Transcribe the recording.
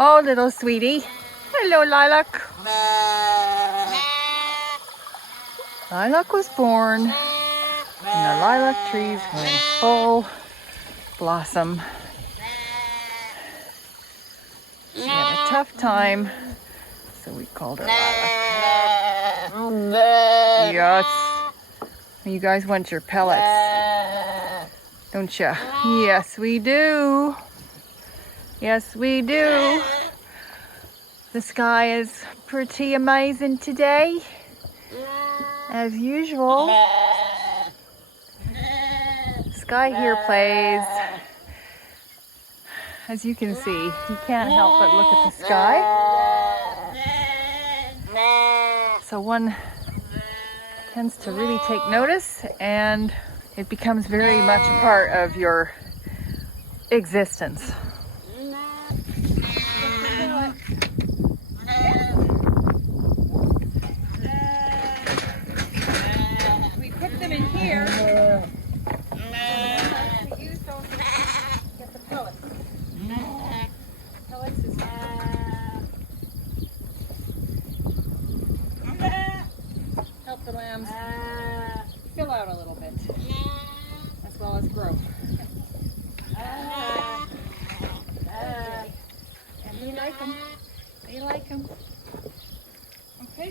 Oh, little sweetie. Hello, Lilac. Lilac was born, and the lilac trees were in full blossom. She had a tough time, so we called her Lilac. Yes. You guys want your pellets, don't you? Yes, we do. Yes, we do. The sky is pretty amazing today, as usual. The sky here plays. As you can see, you can't help but look at the sky. So one tends to really take notice, and it becomes very much a part of your existence. We put them in here. We use those to get the pellets. Pellets is help the lambs fill out a little bit, as well as grow. And we like them. They like them. Okay?